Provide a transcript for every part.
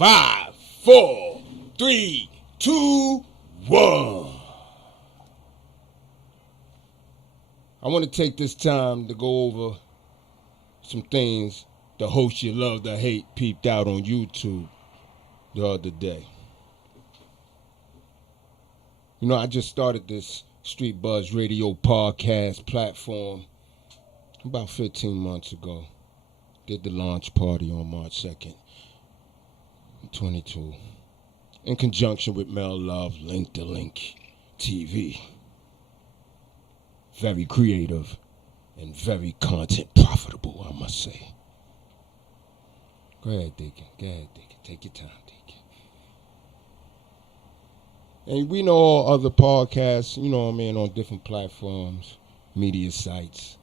5, 4, 3, 2, 1. I want to take this time to go over some things the host you love to hate peeped out on YouTube the other day. You know, I just started this Street Buzz Radio podcast platform about 15 months ago. Did the launch party on March 2nd, 22, in conjunction with Mel Love, Link to Link TV. Very creative and very content profitable, I must say. Go ahead, Deacon. Take your time, Deacon. And we know all other podcasts, you know what I mean, on different platforms, media sites,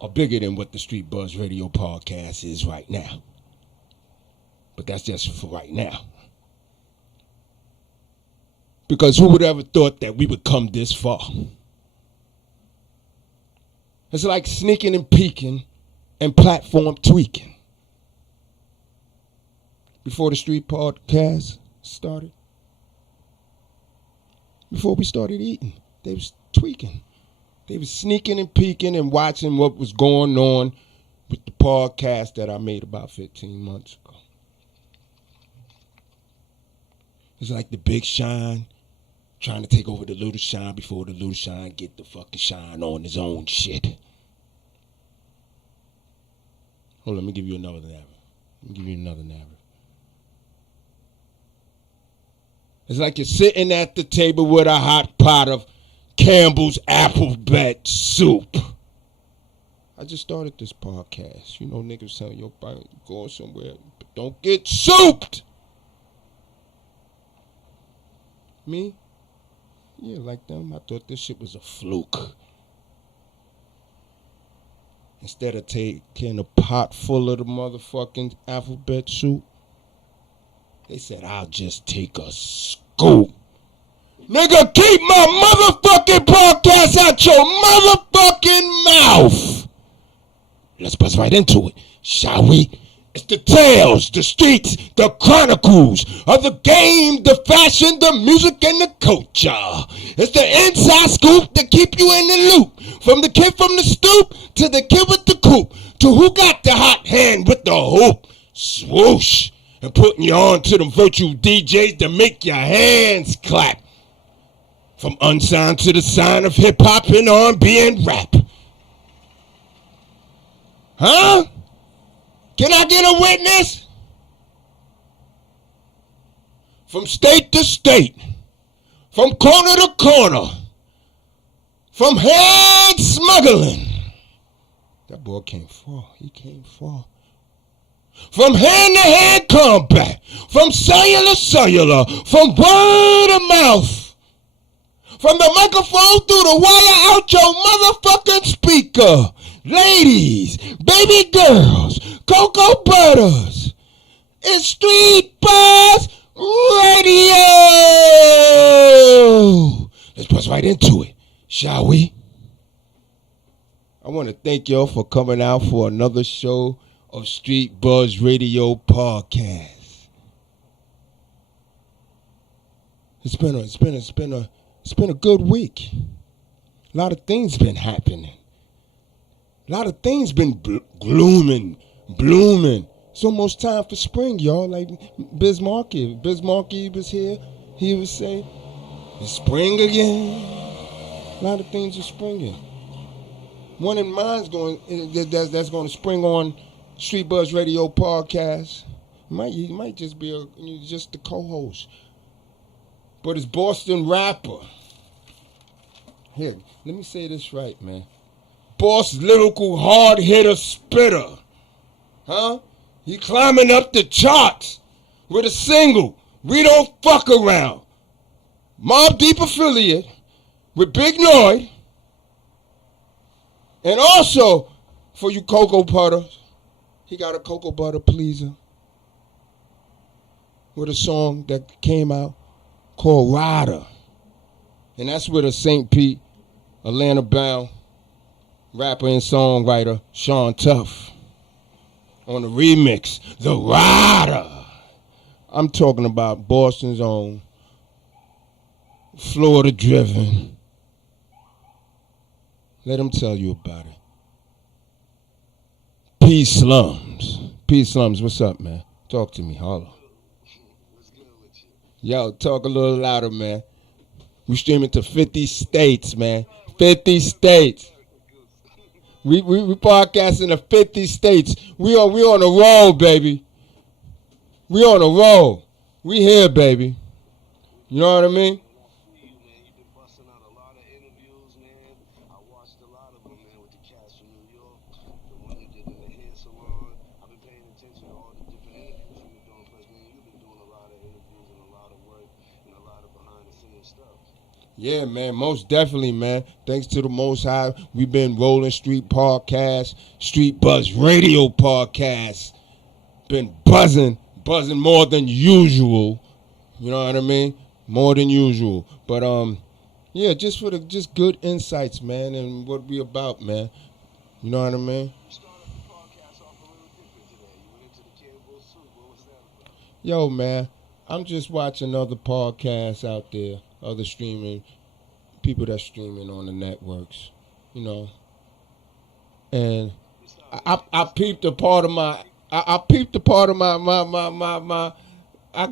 are bigger than what the Street Buzz Radio podcast is right now. But that's just for right now. Because who would ever thought that we would come this far? It's like sneaking and peeking and platform tweaking. Before the Street Podcast started, before we started eating, they was tweaking. They was sneaking and peeking and watching what was going on with the podcast that I made about 15 months ago. It's like the Big Shine trying to take over the Little Shine before the Little Shine get the fucking shine on his own shit. Hold on, let me give you another narrative. It's like you're sitting at the table with a hot pot of Campbell's alphabet soup. I just started this podcast. You know, niggas saying, yo, go somewhere, but don't get souped. Me? Yeah, like them. I thought this shit was a fluke. Instead of taking a pot full of the motherfucking alphabet soup, they said, I'll just take a scoop. Nigga, keep my motherfucking podcast out your motherfucking mouth. Let's buzz right into it, shall we? It's the tales, the streets, the chronicles of the game, the fashion, the music, and the culture. It's the inside scoop that keep you in the loop. From the kid from the stoop to the kid with the coupe to who got the hot hand with the hoop. Swoosh. And putting you on to them virtual DJs to make your hands clap. From unsigned to the sign of hip-hop and R&B and rap. Huh? Can I get a witness? From state to state, from corner to corner, from head smuggling. That boy came far. He came far. From hand-to-hand combat, from cellular to cellular, from word to mouth, from the microphone through the wire out your motherfucking speaker. Ladies, baby girls, cocoa butters, it's Street Buzz Radio. Let's buzz right into it, shall we? I want to thank y'all for coming out for another show of Street Buzz Radio podcast. It's been a good week. A lot of things been happening. A lot of things been blooming. It's almost time for spring, y'all. Like Biz Markie was here. He would say, it's spring again. A lot of things are springing. One in mine's that's going to spring on Street Buzz Radio podcast. He might just be just the co-host. But it's Boston rapper. Here, let me say this right, man. Boss lyrical hard hitter spitter. Huh? He climbing up the charts with a single, We Don't Fuck Around. Mobb Deep affiliate with Big Noyd. And also, for you cocoa butters, he got a cocoa butter pleaser with a song that came out called Rider. And that's with a St. Pete, Atlanta-bound rapper and songwriter Sean Tuff on the remix, The Rider. I'm talking about Boston's own, Florida driven. Let them tell you about it. Pslums. Pslums, what's up, man? Talk to me, holla. Yo, talk a little louder, man. We streaming to 50 states, man. 50 states. We podcasting to 50 states. We on the roll, baby. We on the roll. We here, baby. You know what I mean? Yeah, man, most definitely, man. Thanks to the Most High, we've been rolling Street Podcast, Street Buzz Radio Podcast. Been buzzing more than usual. You know what I mean? More than usual. But yeah, just good insights, man, and what we about, man. You know what I mean? Yo, man, I'm just watching other podcasts out there, other streaming people that's streaming on the networks, you know. And I peeped a part of my I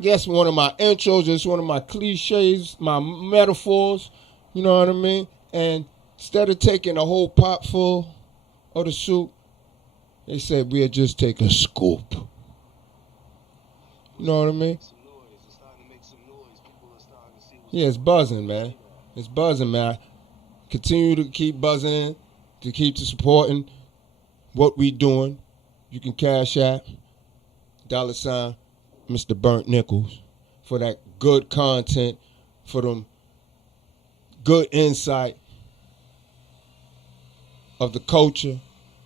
guess one of my intros, just one of my cliches, my metaphors, you know what I mean? And instead of taking a whole pot full of the soup, they said we'll just take a scoop. You know what I mean? Yeah, it's buzzing, man. It's buzzing, man. Continue to keep buzzing, to keep supporting what we doing. You can cash out $ Mr. Burnt Nickels for that good content, for them good insight of the culture,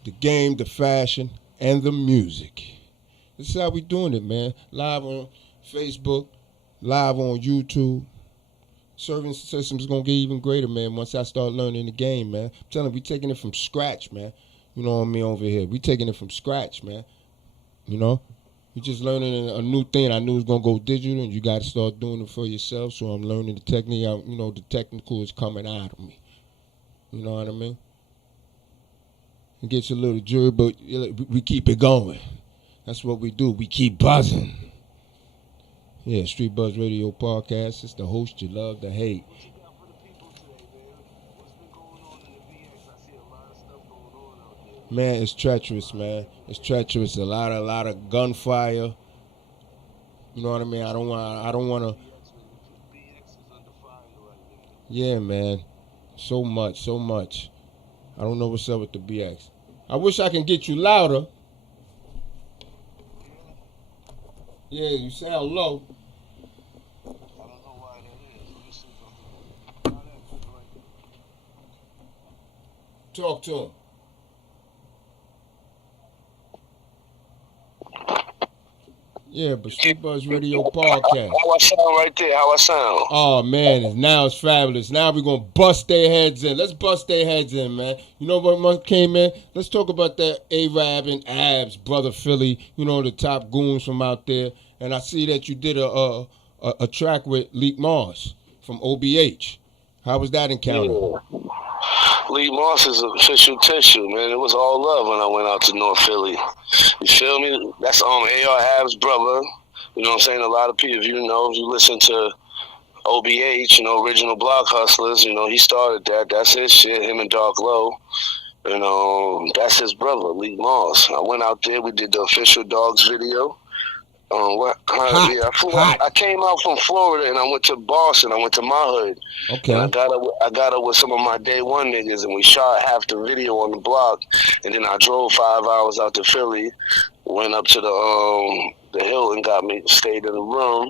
the game, the fashion, and the music. This is how we doing it, man. Live on Facebook, live on YouTube. Serving system's gonna get even greater, man, once I start learning the game, man. I'm telling you, we taking it from scratch, man. You know what I mean, over here. We taking it from scratch, man. You know? We just learning a new thing. I knew it was gonna go digital, and you gotta start doing it for yourself. So I'm learning the technique. You know, the technical is coming out of me. You know what I mean? It gets a little jury, but we keep it going. That's what we do. We keep buzzing. Yeah, Street Buzz Radio Podcast. It's the host you love to hate. Man, it's treacherous, man. It's treacherous. A lot of gunfire. You know what I mean? I don't want to. Yeah, man. So much. I don't know what's up with the BX. I wish I can get you louder. Yeah, you sound low. I don't know why that is. Talk to him. Yeah, but Street Buzz Radio Podcast. How I sound right there? How I sound? Oh, man, now it's fabulous. Now we're going to bust their heads in. Let's bust their heads in, man. You know what came in? Let's talk about that A-Rab and Abs, Brother Philly, you know, the top goons from out there. And I see that you did a track with Leak Mars from OBH. How was that encounter? Yeah. Lee Moss is official tissue, man. It was all love when I went out to North Philly. You feel me? That's A.R. Ab's brother. You know what I'm saying? A lot of people, if you listen to OBH, you know, Original Block Hustlers, you know, he started that. That's his shit, him and Dark Low. You know, that's his brother, Lee Moss. I went out there, we did the official Dogs video. I came out from Florida and I went to Boston. I went to my hood. Okay. And I got up with some of my day one niggas and we shot half the video on the block. And then I drove 5 hours out to Philly, went up to the Hilton, stayed in the room,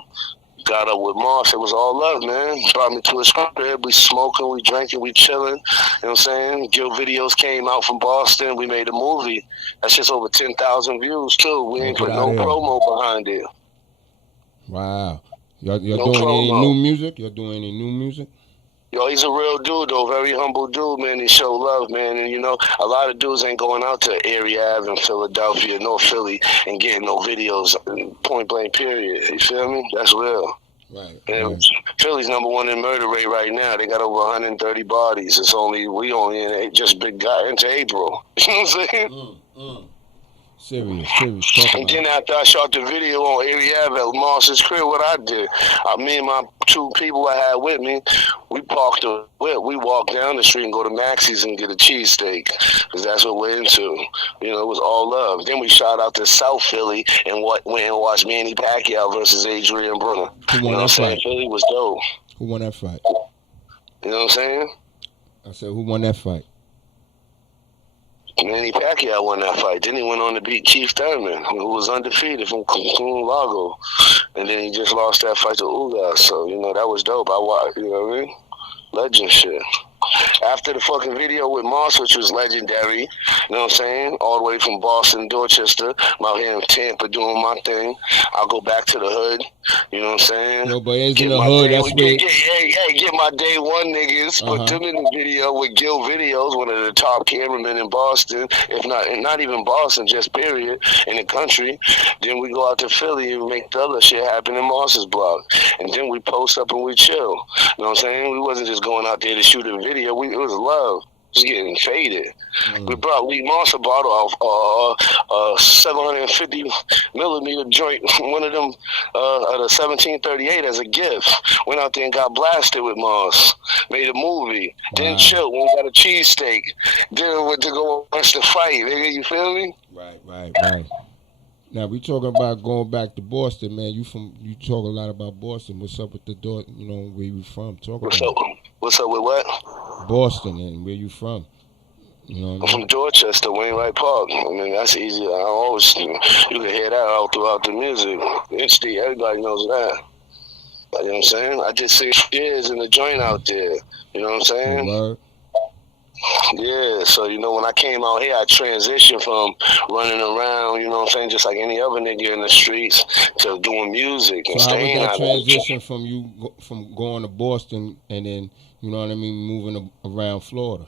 got up with Moss. It was all love, man. Brought me to his crib. We smoking, we drinking, we chilling. You know what I'm saying? Gil videos came out from Boston. We made a movie. That's just over 10,000 views, too. We ain't put no promo behind it. Wow. Y'all doing any new music? Y'all doing any new music? Yo, he's a real dude, though. Very humble dude, man. He show love, man. And, you know, a lot of dudes ain't going out to Erie Ave in Philadelphia, North Philly, and getting no videos, point blank, period. You feel me? That's real. Right. And Right. Philly's #1 in murder rate right now. They got over 130 bodies. We only just big got into April. You know what I'm saying? Serious. Talk And about then it. after I shot the video on Erie Ave at Moss's crib, what I did, me and my 2 people I had with me, we parked the whip. We walked down the street and go to Maxie's and get a cheesesteak, because that's what we're into. You know, it was all love. Then we shot out to South Philly and went and watched Manny Pacquiao versus Adrian Brunner. Who You won know what I'm that saying? fight? Philly was dope. Who won that fight? You know what I'm saying? I said, who won that fight? Manny Pacquiao won that fight. Then he went on to beat Keith Thurman, who was undefeated from Coon Lago. And then he just lost that fight to Ugas. So, you know, that was dope. I watched, you know what I mean? Legend shit. After the fucking video with Moss, which was legendary, you know what I'm saying? All the way from Boston, Dorchester. I'm out here in Tampa doing my thing. I'll go back to the hood. You know what I'm saying? No, but it's in Get the my hood. day- That's where. get my day one niggas. Put them in the video with Gil Videos, one of the top cameramen in Boston, if not, and not even Boston, just period, in the country. Then we go out to Philly and make the other shit happen in Moss's block. And then we post up and we chill. You know what I'm saying? We wasn't just going out there to shoot a video. It was love. Just getting faded. We brought Lee Moss a bottle of 750 millimeter joint, one of them at a 1738 as a gift. Went out there and got blasted with Moss. Made a movie. Then chilled. When we got a cheesesteak. Then went to go watch the fight. Nigga, you feel me? Right. Now we talking about going back to Boston, man. You talk a lot about Boston. What's up with the door? You know where you from? Talk What's about up? What's up with what? Boston and where you from. You know I'm what I mean? from Dorchester, Wainwright Park. I mean, that's easy. I always, you can hear that all throughout the music. Instinct, everybody knows that. You know what I'm saying? I did 6 years in the joint out there. You know what I'm saying? Word. Yeah, so, you know, when I came out here, I transitioned from running around, you know what I'm saying, just like any other nigga in the streets, to doing music and So how was staying that out transition from going to Boston and then, you know what I mean, moving around Florida?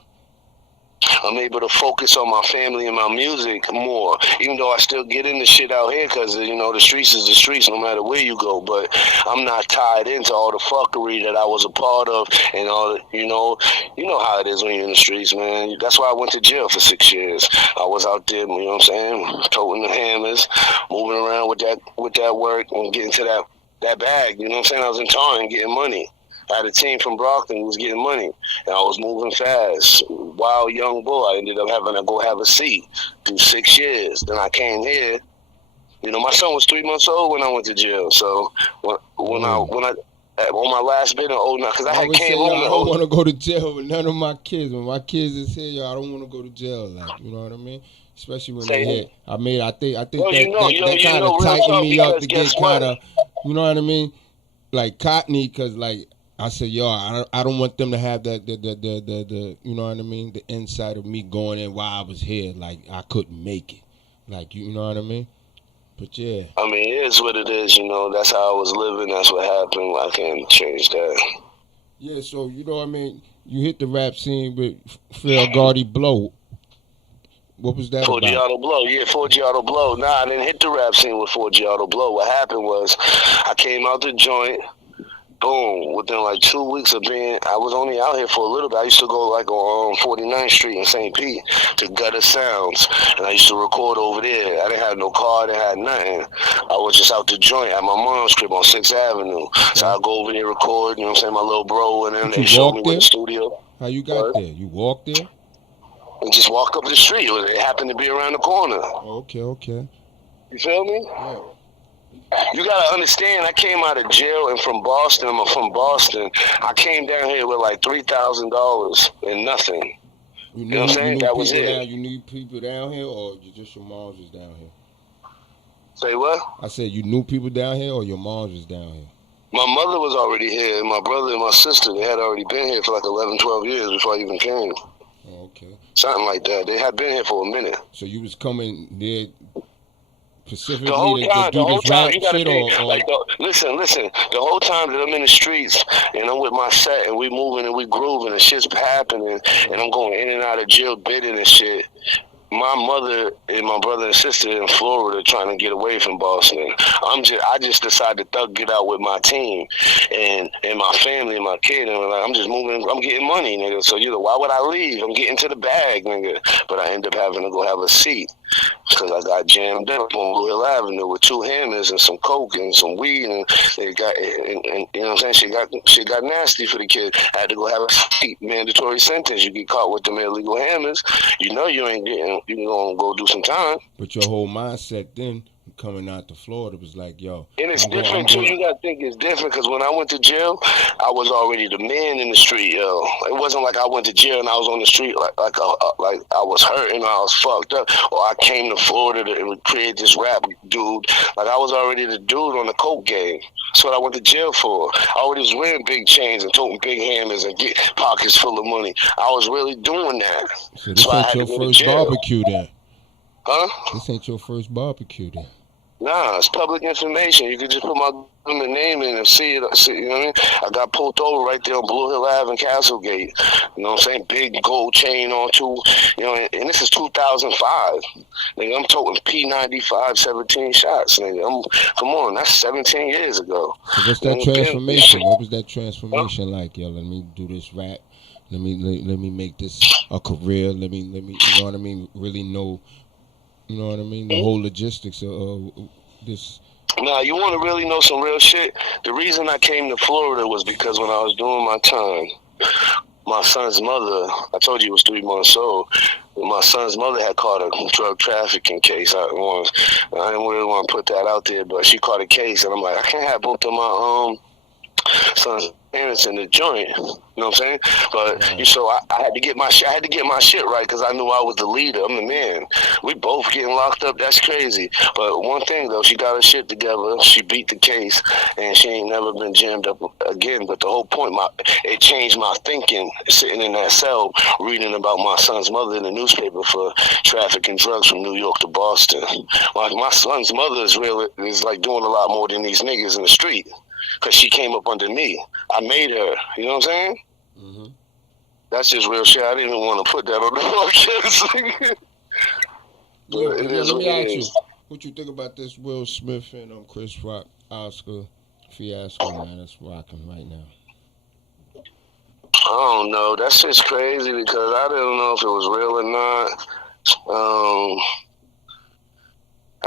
I'm able to focus on my family and my music more, even though I still get into shit out here because, you know, the streets is the streets no matter where you go, but I'm not tied into all the fuckery that I was a part of and all the, you know how it is when you're in the streets, man. That's why I went to jail for 6 years. I was out there, you know what I'm saying, toting the hammers, moving around with that work and getting to that bag, you know what I'm saying? I was in Taunton getting money. I had a team from Brockton who was getting money, and I was moving fast. Wild young boy. I ended up having to go have a seat through 6 years. Then I came here. You know, my son was 3 months old when I went to jail. So when I on my last bit in 09, because I had came home. I don't want to go to jail with none of my kids. When my kids is here, yo, I don't want to go to jail. Like, you know what I mean? Especially when they're here. I think that kind of tightened me up to get kind of, you know what I mean? Like cottony, because like. I said, yo, I don't want them to have the you know what I mean, the insight of me going in while I was here, like I couldn't make it, like you know what I mean. But yeah, I mean, it is what it is, you know. That's how I was living. That's what happened. I can't change that. Yeah, so you know what I mean. You hit the rap scene with Phil Gardy Blow. What was that about? Forgiato Blow, yeah, Forgiato Blow. Nah, I didn't hit the rap scene with Forgiato Blow. What happened was, I came out the joint. Boom, within like 2 weeks of being, I was only out here for a little bit. I used to go like on 49th Street in St. Pete to Gutter Sounds, and I used to record over there. I didn't have no car, I didn't have nothing. I was just out the joint at my mom's crib on 6th Avenue. So I'd go over there, record, you know what I'm saying, my little bro, and then they showed me where the studio. How you got there? You walked there? And just walk up the street. It happened to be around the corner. Okay. You feel me? Yeah. You gotta understand, I came out of jail and from Boston. I'm from Boston. I came down here with like $3,000 and nothing. You know what I'm saying? That was it. You knew people down here, or just your moms was down here? Say what? I said you knew people down here, or your moms was down here? My mother was already here, and my brother and my sister, they had already been here for like 11, 12 years before I even came. Oh, okay. Something like that. They had been here for a minute. So you was coming there specifically The whole to time, do this rap you gotta shit, think, or like, listen, the whole time that I'm in the streets and I'm with my set and we moving and we grooving and shit's happening and I'm going in and out of jail bidding and shit. My mother and my brother and sister in Florida trying to get away from Boston. I just decided to thug it out with my team and my family and my kid, and like, I'm just moving. I'm getting money, nigga. So why would I leave? I'm getting to the bag, nigga. But I end up having to go have a seat because I got jammed up on Blue Hill Avenue with 2 hammers and some coke and some weed, and it got and you know what I'm saying. She got nasty for the kid. I had to go have a seat, mandatory sentence. You get caught with them illegal hammers, you know you ain't getting. You can go do some time. But your whole mindset then coming out to Florida was like, yo. And it's different too. You gotta think it's different because when I went to jail, I was already the man in the street, yo. It wasn't like I went to jail and I was on the street like I was hurting or I was fucked up, or I came to Florida to create this rap dude. Like I was already the dude on the coke game. That's what I went to jail for. I already was wearing big chains and toting big hammers and get pockets full of money. I was really doing that. So this ain't your first barbecue then? Huh? This ain't your first barbecue then? Nah, it's public information. You can just put my name in and see it. See, you know what I mean? I got pulled over right there on Blue Hill Ave and Castlegate. You know what I'm saying? Big gold chain on too. You know, and this is 2005. Nigga, I'm toting P95, 17 shots. Nigga, come on, that's 17 years ago. So what's that transformation? What was that transformation like? Yo, let me do this rap. Let me make this a career. Let me, you know what I mean? Really know. You know what I mean? The whole logistics of this. Now, you want to really know some real shit? The reason I came to Florida was because when I was doing my time, my son's mother, I told you he was 3 months old, my son's mother had caught a drug trafficking case. I didn't really want to put that out there, but she caught a case, and I'm like, I can't have both of my son's parents in the joint. You know what I'm saying? But so I had to get my shit right because I knew I was the leader. I'm the man. We both getting locked up. That's crazy. But one thing though, she got her shit together. She beat the case, and she ain't never been jammed up again. But the whole point, it changed my thinking. Sitting in that cell, reading about my son's mother in the newspaper for trafficking drugs from New York to Boston. My son's mother is like doing a lot more than these niggas in the street. Because she came up under me. I made her. You know what I'm saying? Mm-hmm. That's just real shit. I didn't even want to put that on the podcast. Let me ask you, what you think about this Will Smith and Chris Rock Oscar fiasco, man? That's rocking right now. I don't know. That's just crazy because I didn't know if it was real or not.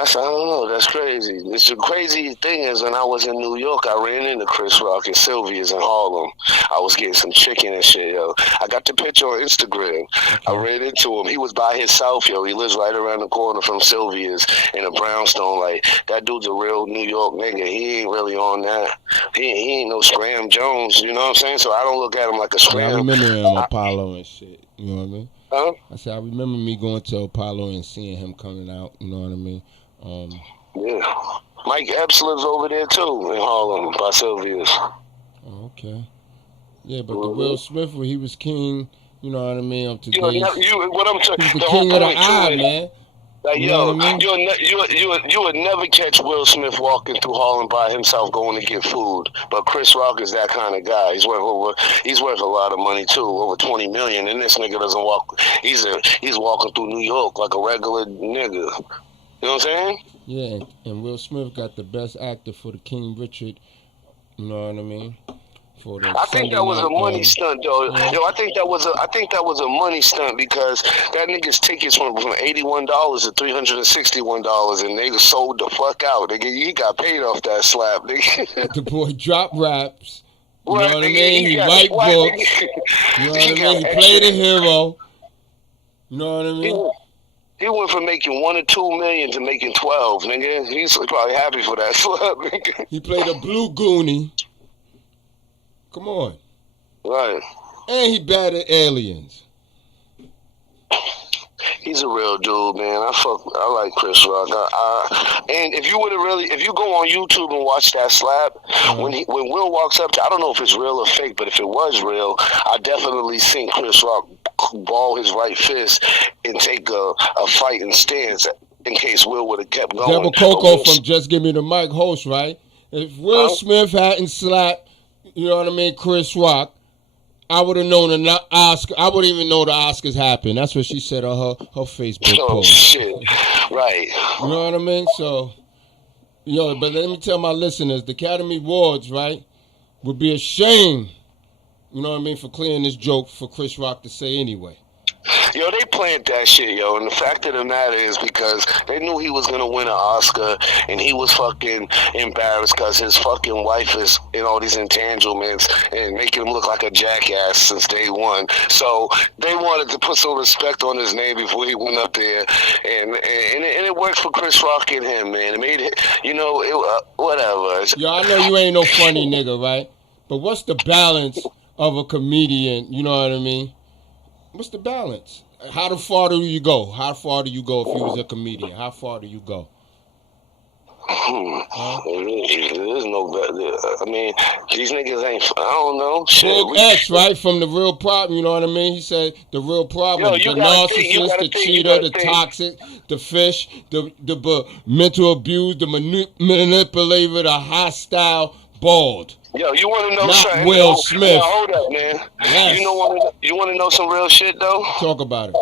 I don't know. That's crazy. The crazy thing is when I was in New York, I ran into Chris Rock and Sylvia's in Harlem. I was getting some chicken and shit, yo. I got the picture on Instagram. Okay. I ran into him. He was by himself, yo. He lives right around the corner from Sylvia's in a brownstone. Like, that dude's a real New York nigga. He ain't really on that. He ain't no Scram Jones, you know what I'm saying? So I don't look at him like a Scram. I remember him Apollo and shit, you know what I mean? Huh? I said, I remember me going to Apollo and seeing him coming out, you know what I mean? Yeah. Mike Epps lives over there too in Harlem by Sylvia's. Oh, okay. Yeah, but the Will Smith, where he was king, you know what I mean, of today's. What I'm saying, he was the king of the eye, man. Like, you know what I mean? you would never catch Will Smith walking through Harlem by himself going to get food. But Chris Rock is that kind of guy. He's worth a lot of money too, over $20 million. And this nigga doesn't walk. He's walking through New York like a regular nigga. You know what I'm saying? Yeah, and Will Smith got the best actor for the King Richard. You know what I mean? I think that was a money stunt, though. Yeah. Yo, I think that was a money stunt because that nigga's tickets went from $81 to $361, and they sold the fuck out. He got paid off that slap. The boy drop raps. You know what I mean? He write books. You know what I mean? He played a hero. You know what I mean? He went from making $1 or $2 million to making 12, nigga. He's probably happy for that slap, nigga. He played a blue goonie. Come on. Right. And he batted aliens. He's a real dude, man. I like Chris Rock. And if you go on YouTube and watch that slap, when Will walks up to, I don't know if it's real or fake, but if it was real, I definitely seen Chris Rock ball his right fist and take a fighting stance in case Will would have kept going. Deborah Coco from Just Give Me the Mic host, right? If Will Smith hadn't slapped, you know what I mean, Chris Rock, I would have known the Oscar. I wouldn't even know the Oscars happened. That's what she said on her Facebook post. Oh shit! Right. You know what I mean? So, but let me tell my listeners, the Academy Awards, right, would be a shame. You know what I mean, for clearing this joke for Chris Rock to say anyway. Yo, they planned that shit, yo. And the fact of the matter is because they knew he was going to win an Oscar and he was fucking embarrassed because his fucking wife is in all these entanglements and making him look like a jackass since day one. So they wanted to put some respect on his name before he went up there. And it worked for Chris Rock and him, man. It made it, whatever. Yo, I know you ain't no funny nigga, right? But what's the balance of a comedian, you know what I mean? What's the balance? How far do you go? How far do you go if you was a comedian? How far do you go? There's no better. I mean, these niggas ain't. I don't know. Big X, right? From The Real Problem, you know what I mean? He said the real problem: the narcissist, the cheater, the toxic, the fish, the mental abuse, the manipulator, the hostile, bald. Yo, you want to know Not something? Will Smith. Yo, hold up, man. Yes. You want to know some real shit though? Talk about it.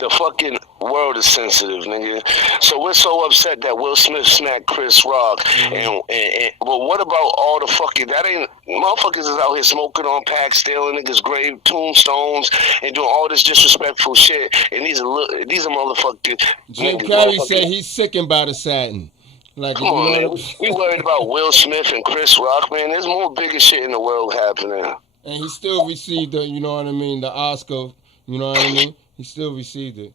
The fucking world is sensitive, nigga. So we're so upset that Will Smith smacked Chris Rock, and but what about all the fucking motherfuckers is out here smoking on packs, stealing niggas' grave tombstones, and doing all this disrespectful shit. And these are motherfuckers. Jim Carrey said he's sickened by the satin. Like, come on, man. We worried about Will Smith and Chris Rock, man. There's more bigger shit in the world happening. And he still received the, you know what I mean, the Oscar, you know what I mean? He still received it.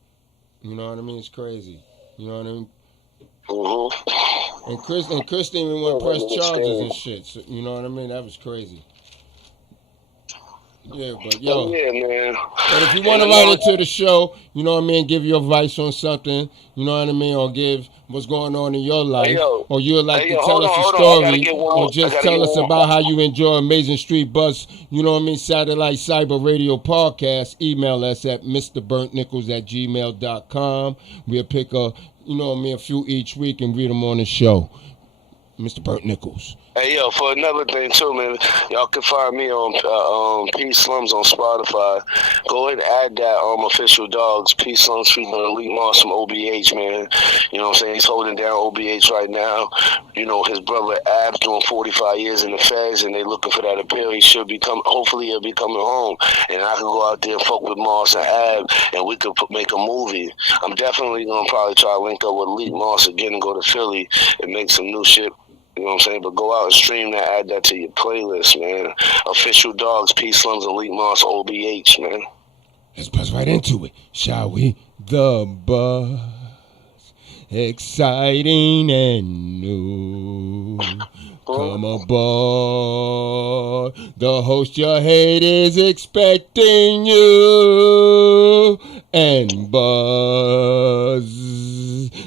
You know what I mean? It's crazy. You know what I mean? Mm-hmm. And Chris didn't even want to press charges and shit. So, you know what I mean? That was crazy. Yeah, but yo. Oh, yeah, man. But if you want to write into the show, you know what I mean, give your advice on something, you know what I mean, or give what's going on in your life, or you'd like to tell us a story, or just tell us about how you enjoy Amazing Street Buzz, you know what I mean, Satellite Cyber Radio Podcast, email us at mrburntnickels@gmail.com. We'll pick a few each week and read them on the show. Mr. Burnt Nickels. Hey, yo, for another thing, too, man, y'all can find me on Pslums on Spotify. Go ahead and add that official dogs, Pslums featuring Elite Moss from OBH, man. You know what I'm saying? He's holding down OBH right now. You know, his brother Ab's doing 45 years in the feds, and they looking for that appeal. Hopefully he'll be coming home. And I can go out there and fuck with Moss and Ab, and we could make a movie. I'm definitely going to probably try to link up with Elite Moss again and go to Philly and make some new shit. You know what I'm saying? But go out and stream that, add that to your playlist, man. Official Dogs, Pslums, Elite Moss, OBH, man. Let's buzz right into it, shall we? The buzz, exciting and new. Come aboard, the host you hate is expecting you. And buzz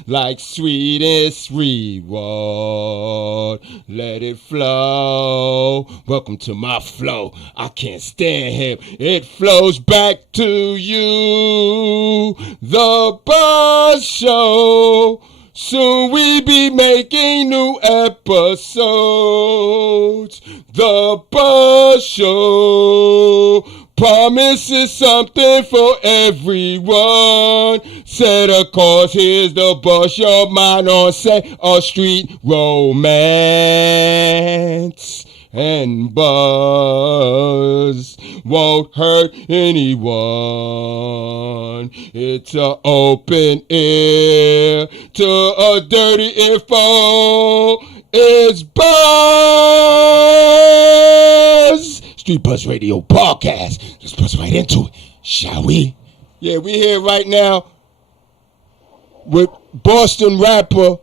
like sweetest reward. Let it flow. Welcome to my flow. I can't stand him. It flows back to you. The Buzz Show. Soon we be making new episodes. The Buzz Show promises something for everyone. Set a course, here's the Buzz, your mind on say a street romance. And buzz won't hurt anyone. It's an open ear to a dirty info. It's Buzz! Street Buzz Radio Podcast. Let's buzz right into it, shall we? Yeah, we here right now with Boston rapper,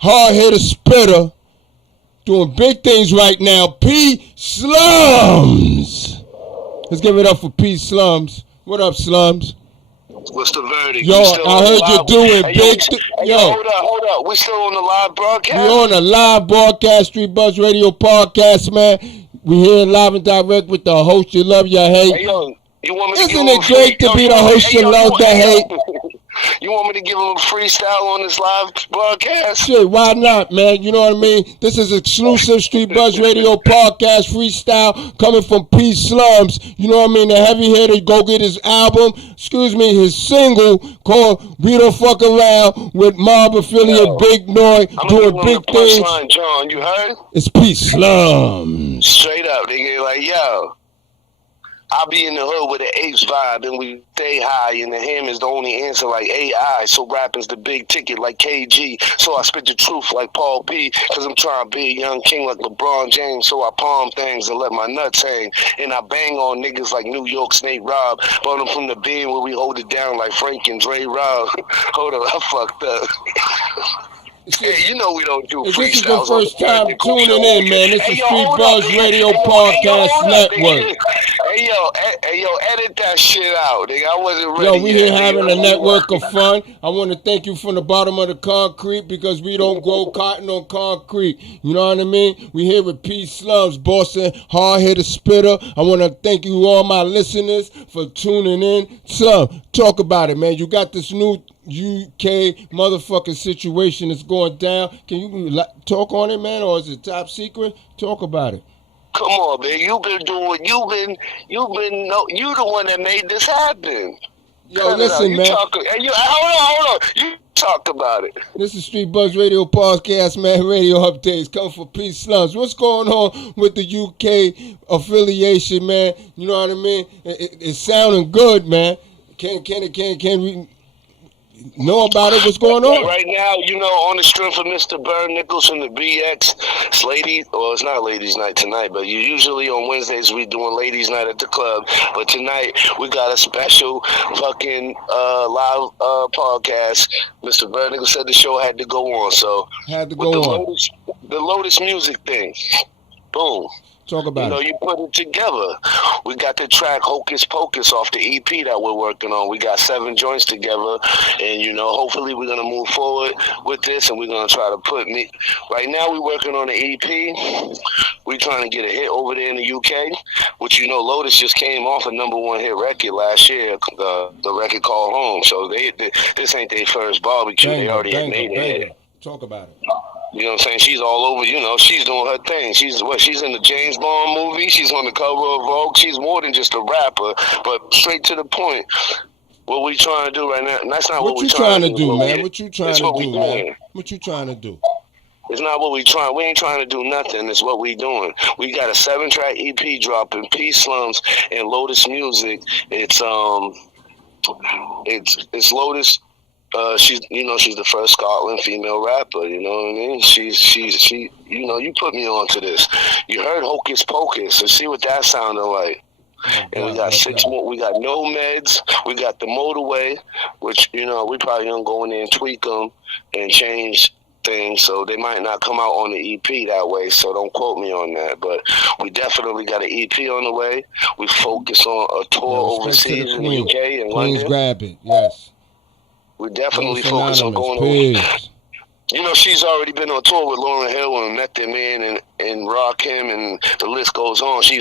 hard-hitter spitter, doing big things right now, Pslums. Let's give it up for Pslums. What up, Slums? What's the verdict? Yo, I heard you're doing big things. Yo, hold up. We still on the live broadcast? We on a live broadcast, Street Buzz Radio Podcast, man. We here live and direct with the host you love, you hate. Hey, yo. You want me to Isn't it great to be the host of Love the Hate? You want me to give him a freestyle on this live broadcast? Shit, why not, man? You know what I mean? This is exclusive Street Buzz Radio podcast freestyle coming from Pslums. You know what I mean? The heavy hitter, go get his album, his single called We Don't Fuck Around with mob affiliate Big Noy doing big things. John, you heard? It's Pslums. Straight up, nigga, like, yo. I be in the hood with an H vibe and we stay high and the ham is the only answer like AI. So rapping's the big ticket like KG. So I spit the truth like Paul P. Cause I'm trying to be a young king like LeBron James. So I palm things and let my nuts hang. And I bang on niggas like New York's Nate Robb. But I'm from the bin where we hold it down like Frank and Dre Robb. Hold on, I fucked up. Hey, you know we don't do freestyles. This is the first time tuning in, man. This is Street Buzz Radio Podcast Network. Hey, yo, edit that shit out, nigga. I wasn't ready. Yo, we here having a network of fun. I want to thank you from the bottom of the concrete because we don't grow cotton on concrete. You know what I mean? We here with Pslums, Boston, hard-hitter spitter. I want to thank you, all my listeners, for tuning in. So, talk about it, man. You got this new UK motherfucking situation that's going down. Can you talk on it, man, or is it top secret? Talk about it. Come on, man. You the one that made this happen. Yo, listen, man. Hold on. You talk about it. This is Street Buzz Radio Podcast, man. Radio updates come for Pslums. What's going on with the UK affiliation, man? You know what I mean? It's sounding good, man. Can we know about it? What's going on? Right now, you know, on the strength of Mr. Burn Nichols from the BX, it's it's not ladies' night tonight, but usually on Wednesdays we doing ladies' night at the club. But tonight we got a special fucking live podcast. Mr. Burn Nichols said the show had to go on, so had to go on. The Lotus music thing. Boom. Talk about it. You put it together. We got the track Hocus Pocus off the EP that we're working on. We got 7 joints together, and hopefully we're gonna move forward with this, and we're gonna try to put me. Right now we're working on the EP. We're trying to get a hit over there in the UK, which Lotus just came off a #1 hit record last year. The record called Home. So this ain't their first barbecue. They already had made it. Talk about it. You know what I'm saying? She's all over, she's doing her thing. She's in the James Bond movie. She's on the cover of Vogue. She's more than just a rapper, but straight to the point. What we trying to do right now, and that's not what we trying to do, man. What you trying to do, man? What you trying to do? It's not what we trying. We ain't trying to do nothing. It's what we doing. We got a 7-track EP dropping, Pslums and Lotus Music. It's Lotus. She's the first Scotland female rapper. You know what I mean? She. You put me onto this. You heard Hocus Pocus, so see what that sounded like. And we got 6 more. We got No Meds. We got the Motorway, which we probably gonna go in there and tweak them and change things, so they might not come out on the EP that way. So don't quote me on that. But we definitely got an EP on the way. We focus on a tour overseas in the UK and London. Please grab it. Yes. We definitely focus on going on. She's already been on tour with Lauryn Hill and Method Man and Rakim, and the list goes on. She.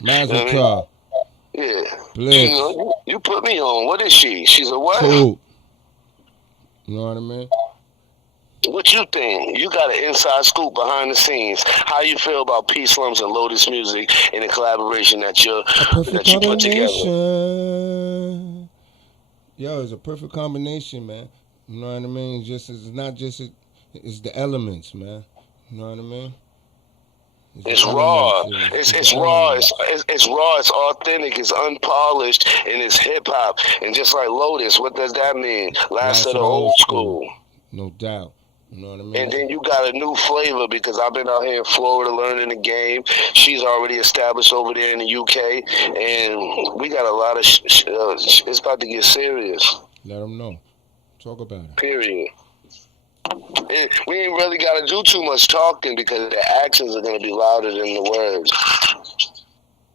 Mazel Yeah. Bliss. You put me on. What is she? She's a what? Cool. You know what I mean? What you think? You got an inside scoop behind the scenes. How you feel about Pslums and Lotus Music and the collaboration that you put together? Yo, it's a perfect combination, man. You know what I mean? It's it's the elements, man. You know what I mean? It's raw. It's raw. It's raw. It's authentic. It's unpolished, and it's hip hop. And just like Lotus, what does that mean? Last of the old school. No doubt. You know what I mean? And then you got a new flavor because I've been out here in Florida learning the game. She's already established over there in the UK, and we got a lot of. It's about to get serious. Let them know. Talk about it. Period. We ain't really got to do too much talking because the actions are going to be louder than the words.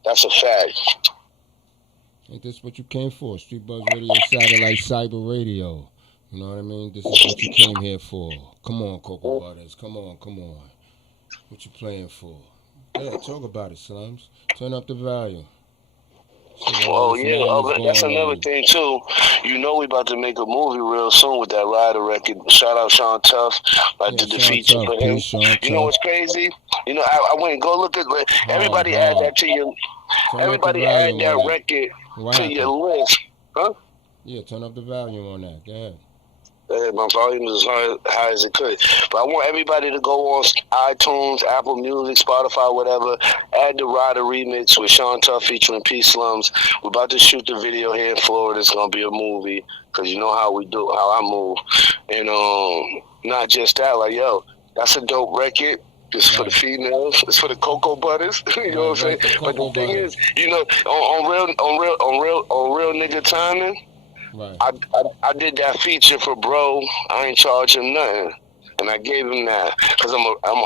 That's a fact. Ain't this what you came for? Street Buzz Radio, Satellite Cyber Radio. You know what I mean? This is what you came here for. Come on, Cocoa Waters. Come on. What you playing for? Yeah, talk about it, Slums. Turn up the volume. Oh yeah, that's another thing too. You know we about to make a movie real soon with that Rider record. Shout out Sean Tuff. I did the feature for him. You know what's crazy? You know I went and go look at everybody add that to your everybody add that record to your list. Huh? Yeah, turn up the volume on that. Go ahead. My volume is as high as it could. But I want everybody to go on iTunes, Apple Music, Spotify, whatever. Add the Rider remix with Sean Tuff featuring Pslums. We're about to shoot the video here in Florida. It's going to be a movie because you know how we do, how I move. And not just that, like, yo, that's a dope record. It's for the females. It's for the cocoa butters. You know what I'm saying? But the thing is, you know, on real nigga timing, right. I did that feature for bro. I ain't charge him nothing, and I gave him that because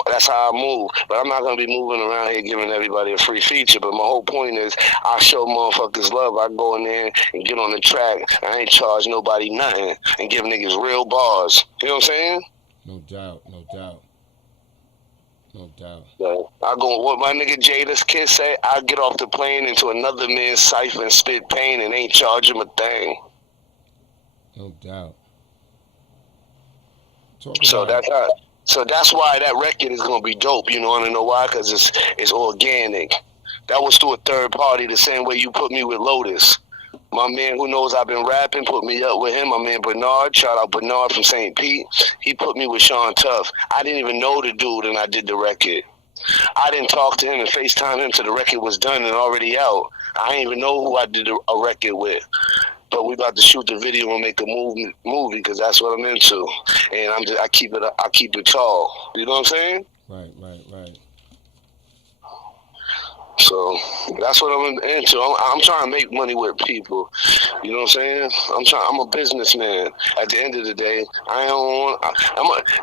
that's how I move. But I'm not gonna be moving around here giving everybody a free feature. But my whole point is, I show motherfuckers love. I go in there and get on the track. I ain't charge nobody nothing and give niggas real bars. You know what I'm saying? No doubt. Yeah. I go what my nigga Jada's kid say. I get off the plane into another man's cipher and spit pain and ain't charge him a thing. No doubt. So that's why that record is gonna be dope. You want to know why? Because it's organic. That was through a third party, the same way you put me with Lotus. My man who knows I've been rapping put me up with him. My man Bernard, shout out Bernard from St. Pete. He put me with Sean Tuff. I didn't even know the dude, and I did the record. I didn't talk to him and FaceTime him till the record was done and already out. I didn't even know who I did a record with. But we about to shoot the video and make a movie because that's what I'm into, and I keep it tall. You know what I'm saying? Right. So that's what I'm into. I'm trying to make money with people. You know what I'm saying? I'm a businessman. At the end of the day,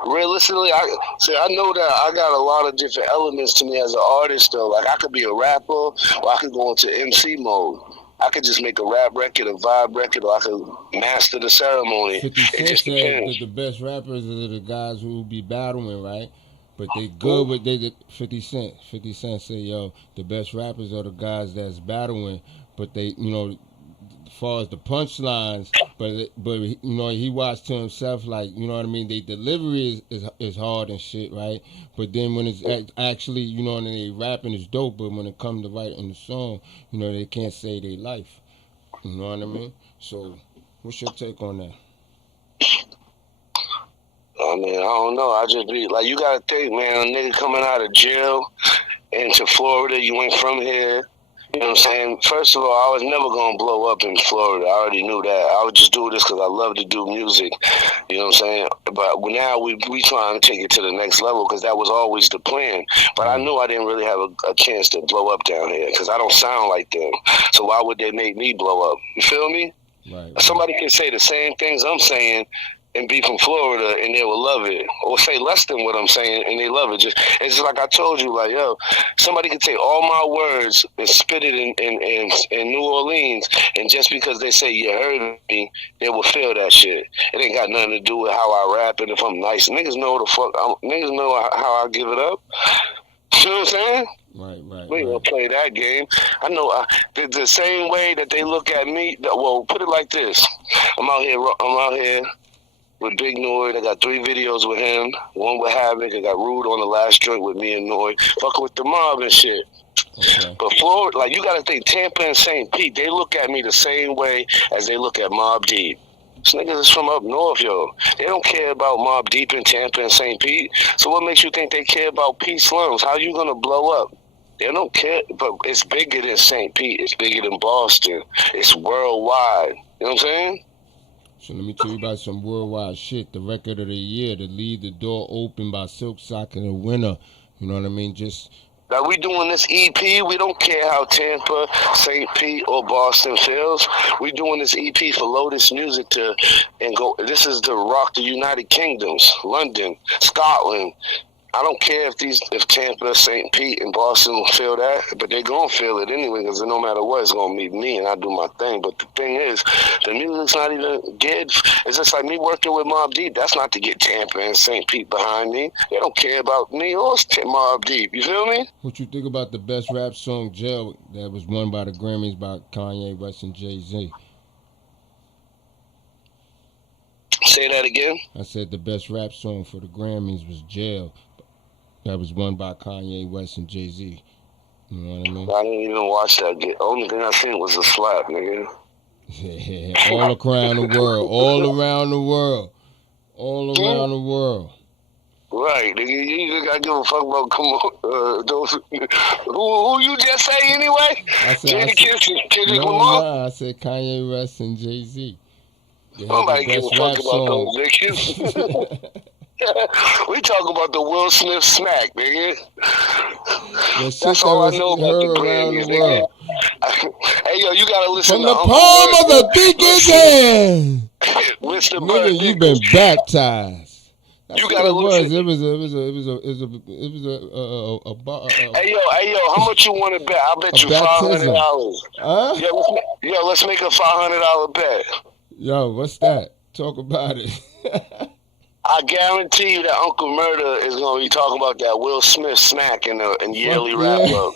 realistically. I know that I got a lot of different elements to me as an artist. Though, like I could be a rapper, or I could go into MC mode. I could just make a rap record, a vibe record, or I could master the ceremony. 50 Cent said that the best rappers are the guys who be battling, right? But they good with 50 Cent. 50 Cent say, yo, the best rappers are the guys that's battling, but they, you know, as far as the punchlines, but you know, he watched to himself, like, you know what I mean? They delivery is hard and shit, right? But then when it's actually, you know, and they rapping is dope, but when it comes to writing the song, you know, they can't say their life. You know what I mean? So, what's your take on that? I mean, I don't know. I just be like, you gotta think, man, a nigga coming out of jail into Florida, you ain't from here. You know what I'm saying? First of all, I was never gonna blow up in Florida. I already knew that. I would just do this because I love to do music. You know what I'm saying? But now we trying to take it to the next level because that was always the plan. But I knew I didn't really have a chance to blow up down here because I don't sound like them. So why would they make me blow up? You feel me? Right. Somebody can say the same things I'm saying and be from Florida and they will love it, or say less than what I'm saying and they love it. It's just like I told you, like, yo, somebody can take all my words and spit it in New Orleans, and just because they say you heard me, they will feel that shit. It ain't got nothing to do with how I rap and if I'm nice. Niggas know niggas know how I give it up. You know what I'm saying? Right. We ain't gonna play that game. I know the same way that they look at me. Well, put it like this: I'm out here with Big Noid. I got 3 videos with him. One with Havoc. I got Rude on the last joint with me and Noid. Fucking with the mob and shit. Okay. But Florida, like, you gotta think, Tampa and St. Pete, they look at me the same way as they look at Mobb Deep. These niggas is from up north, yo. They don't care about Mobb Deep in Tampa and St. Pete. So what makes you think they care about Pslums? How you gonna blow up? They don't care, but it's bigger than St. Pete. It's bigger than Boston. It's worldwide. You know what I'm saying? So let me tell you about some worldwide shit. The record of the year, to leave the door open by Silk Sock and the winner. You know what I mean? Just like, we doing this EP. We don't care how Tampa, St. Pete, or Boston feels. We doing this EP for Lotus Music This is to rock the United Kingdoms, London, Scotland, I don't care if Tampa, St. Pete, and Boston feel that, but they're gonna feel it anyway because no matter what, it's gonna meet me, and I do my thing. But the thing is, the music's not even good. It's just like me working with Mobb Deep. That's not to get Tampa and St. Pete behind me. They don't care about me or Mobb Deep. You feel me? What you think about the best rap song, Jail, that was won by the Grammys by Kanye West and Jay-Z? Say that again. I said the best rap song for the Grammys was Jail. That was won by Kanye West and Jay-Z. You know what I mean? I didn't even watch that. The only thing I seen was a slap, nigga. Yeah, all around the world. All around the world. All around the world. Right, nigga. You just gotta give a fuck about, come on, those, who you just say anyway? Kendrick Lamar? I said Kanye West and Jay-Z. Nobody give a fuck about those niggas. We talk about the Will Smith smack, nigga. That's all I know about the Grammys, nigga. Hey, yo, you gotta listen from to the palm of the biggest hand. Mr. Nigga, you been baptized. You gotta listen. It was a Hey yo, how much you want to bet? I'll bet you $500. Huh? Yo, let's make a $500 bet. Yo, what's that? Talk about it. I guarantee you that Uncle Murder is going to be talking about that Will Smith smack in yearly wrap up.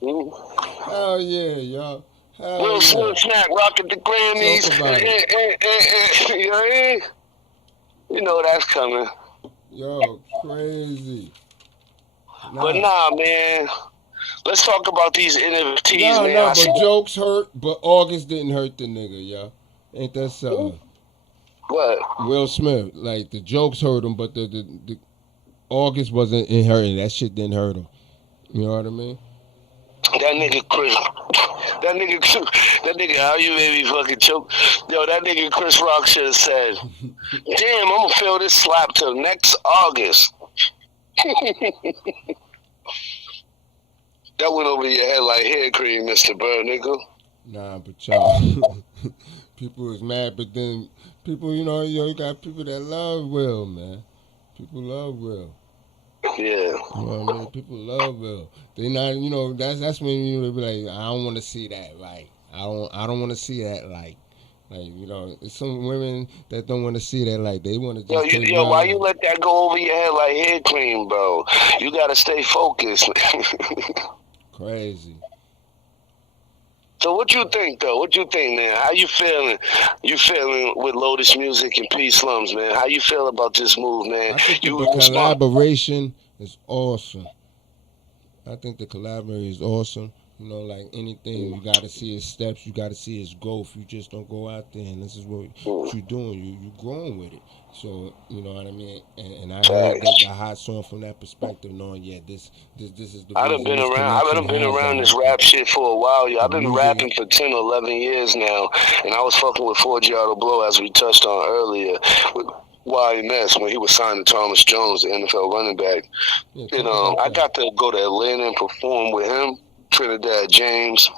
Hell yeah, yo. Will Smith smack, rocking the Grammys. You know that's coming. Yo, crazy. But nah, man. Let's talk about these NFTs, man. Nah, but jokes hurt, but August didn't hurt the nigga, yo. Ain't that something? What? Will Smith, like the jokes hurt him, but the August wasn't hurting. That shit didn't hurt him. You know what I mean? That nigga Chris, that nigga, how you made me fucking choke? Yo, that nigga Chris Rock should have said, "Damn, I'm gonna feel this slap till next August." That went over your head like hair cream, Mr. Bird, nigga. Nah, but y'all, people was mad, but then people, you got people that love Will, man. People love Will. Yeah. You know what I mean? People love Will. They not, that's when they be like, I don't want to see that. Like, I don't want to see that. Like, there's some women that don't want to see that. Like, they want to just. Yo, why you let that go over your head like hair cream, bro? You gotta stay focused. Crazy. So what you think, though? What you think, man? How you feeling? You feeling with Lotus Music and Pslums, man? How you feel about this move, man? I think the collaboration is awesome. I think the collaboration is awesome. You know, like anything, you got to see his steps. You got to see his growth. You just don't go out there and this is what you're doing. You're growing with it. So, you know what I mean? And I heard the hot song from that perspective, knowing, this is the I've been around this rap shit for a while. I've been rapping for 10 or 11 years now. And I was fucking with 4G Auto Blow, as we touched on earlier, with YMS when he was signed to Thomas Jones, the NFL running back. Yeah, I got to go to Atlanta and perform with him, Trinidad James,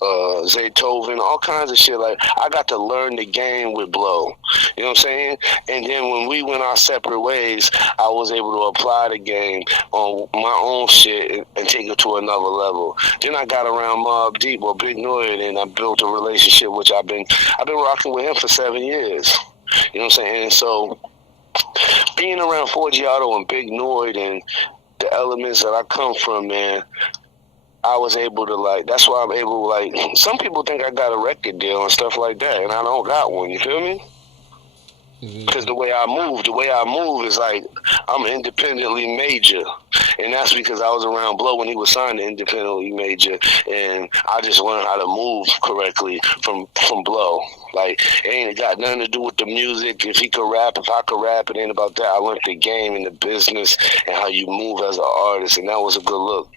Zaytoven, all kinds of shit. Like, I got to learn the game with Blow. You know what I'm saying? And then when we went our separate ways, I was able to apply the game on my own shit and take it to another level. Then I got around Mobb Deep or Big Noyd, and I built a relationship which I've been rocking with him for 7 years. You know what I'm saying? And so being around 4G Auto and Big Noyd and the elements that I come from, man, I was able to, that's why I'm able to, some people think I got a record deal and stuff like that, and I don't got one, you feel me? Because the way I move is like I'm independently major, and that's because I was around Blow when he was signed to independently major, and I just learned how to move correctly from Blow. Like, it ain't got nothing to do with the music. If he could rap, if I could rap, it ain't about that. I learned the game and the business and how you move as an artist, and that was a good look.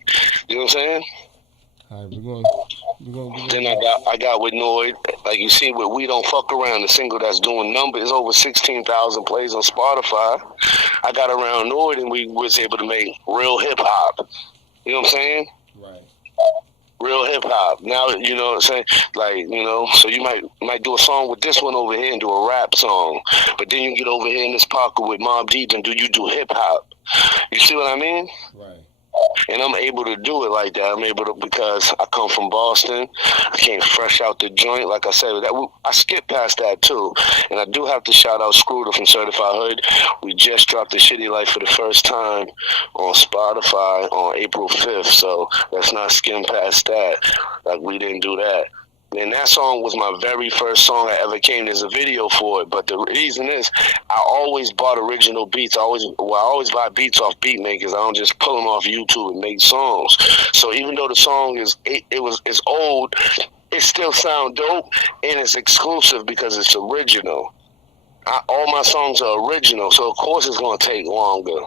You know what I'm saying? All right, we're going. Then I got with Noyd, like you see, with We Don't Fuck Around, the single that's doing numbers, over 16,000 plays on Spotify. I got around Noyd, and we was able to make real hip hop. You know what I'm saying? Right. Real hip hop. Now you know what I'm saying. Like so you might do a song with this one over here and do a rap song, but then you get over here in this pocket with Mobb Deep and you do hip hop. You see what I mean? Right. And I'm able to do it like that. I'm able to because I come from Boston. I came fresh out the joint. Like I said, I skipped past that too. And I do have to shout out Scrooter from Certified Hood. We just dropped The Shitty Life for the first time on Spotify on April 5th. So let's not skim past that. Like we didn't do that. And that song was my very first song I ever came. There's a video for it, but the reason is I always bought original beats. I always buy beats off beat makers. I don't just pull them off YouTube and make songs. So even though the song it's old, it still sound dope and it's exclusive because it's original. All my songs are original, so of course it's gonna take longer.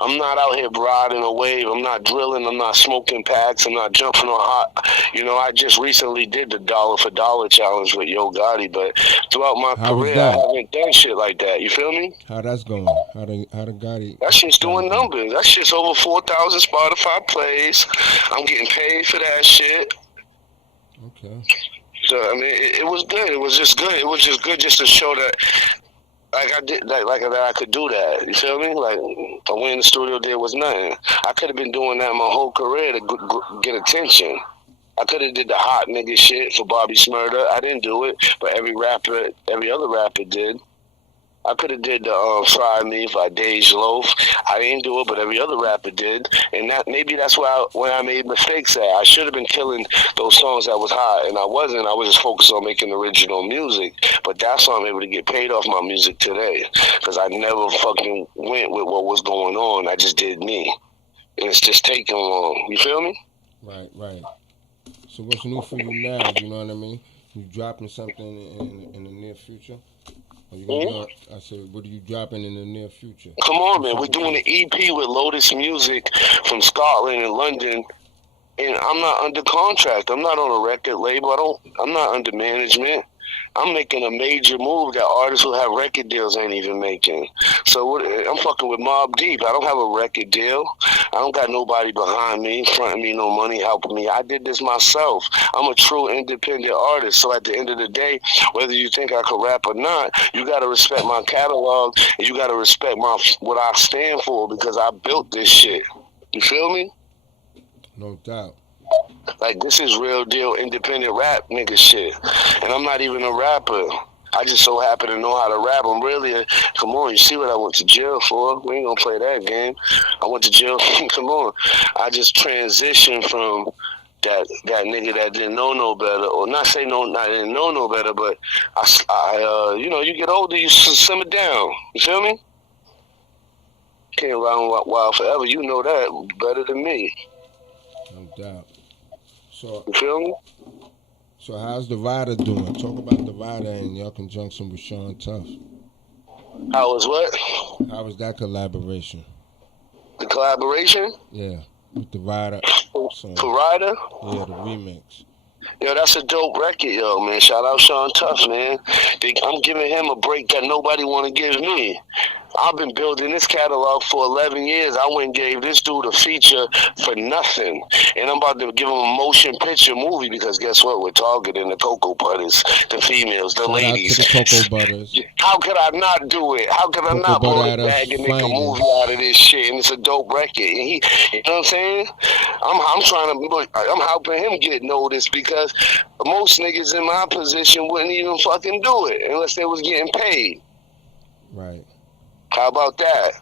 I'm not out here riding a wave. I'm not drilling. I'm not smoking packs. I'm not jumping on hot. I just recently did the dollar for dollar challenge with Yo Gotti, but throughout my career, I haven't done shit like that. You feel me? How that's going? How the Gotti? That shit's doing numbers. That shit's over 4,000 Spotify plays. I'm getting paid for that shit. Okay. So I mean, it was good. It was just good. It was just good just to show that. Like I did, like that, I could do that. You feel me? Like I went in the studio, there was nothing. I could have been doing that my whole career to get attention. I could have did the hot nigga shit for Bobby Smurda. I didn't do it, but every other rapper did. I could have did the Fry Me by Dej Loaf. I didn't do it, but every other rapper did. And maybe that's when I made mistakes at. I should have been killing those songs that was hot, and I wasn't. I was just focused on making original music. But that's why I'm able to get paid off my music today, because I never fucking went with what was going on. I just did me. And it's just taking long. You feel me? Right. So what's new for you now? You know what I mean? You dropping something in the near future? I said, what are you dropping in the near future? Come on, man. We're doing an EP with Lotus Music from Scotland and London. And I'm not under contract. I'm not on a record label. I'm not under management. I'm making a major move that artists who have record deals ain't even making. So I'm fucking with Mobb Deep. I don't have a record deal. I don't got nobody behind me, fronting me no money, helping me. I did this myself. I'm a true independent artist. So at the end of the day, whether you think I could rap or not, you got to respect my catalog and you got to respect what I stand for, because I built this shit. You feel me? No doubt. Like, this is real deal independent rap nigga shit. And I'm not even a rapper. I just so happen to know how to rap. I'm really come on, you see what I went to jail for? We ain't gonna play that game. I went to jail, come on. I just transitioned from that nigga that didn't know no better, or not say no, not didn't know no better, but I you get older, you simmer down. You feel me? Can't ride wild forever. You know that better than me. No doubt. So, you feel me? So how's the Rider doing? Talk about the Rider in your conjunction with Sean Tuff. How was what? How was that collaboration? The collaboration? Yeah, with the Rider. For Rider? Yeah, the remix. Yo, that's a dope record, yo, man. Shout out Sean Tuff, man. I'm giving him a break that nobody want to give me. I've been building this catalog for 11 years. I went and gave this dude a feature for nothing. And I'm about to give him a motion picture movie, because guess what? We're targeting the Cocoa Butters, the females, the ladies. Out to the Cocoa Butters. How could I not do it? How could I not blow the bag and make a movie out of this shit? And it's a dope record. And you know what I'm saying? I'm helping him get noticed, because most niggas in my position wouldn't even fucking do it unless they was getting paid. Right. How about that?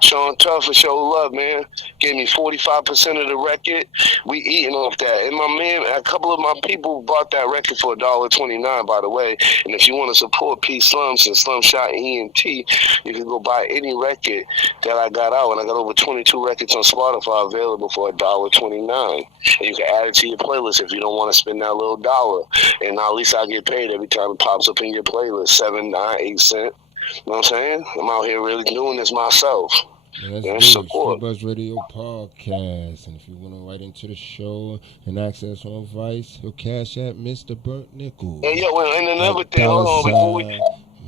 Sean Tuff for show love, man. Gave me 45% of the record. We eating off that. And my man, a couple of my people bought that record for $1.29, by the way. And if you want to support Pslums and Slum Shot ISNT, you can go buy any record that I got out. And I got over 22 records on Spotify available for $1.29. And you can add it to your playlist if you don't want to spend that little dollar. And at least I get paid every time it pops up in your playlist, 7, 9, 8 cents. You know what I'm saying? I'm out here really doing this myself. That's support. Buzz Radio Podcast. And if you want to write into the show and access on Vice, he'll cash at Mr. Burnt Nickel. Hey, yo, and another thing, hold on, before we...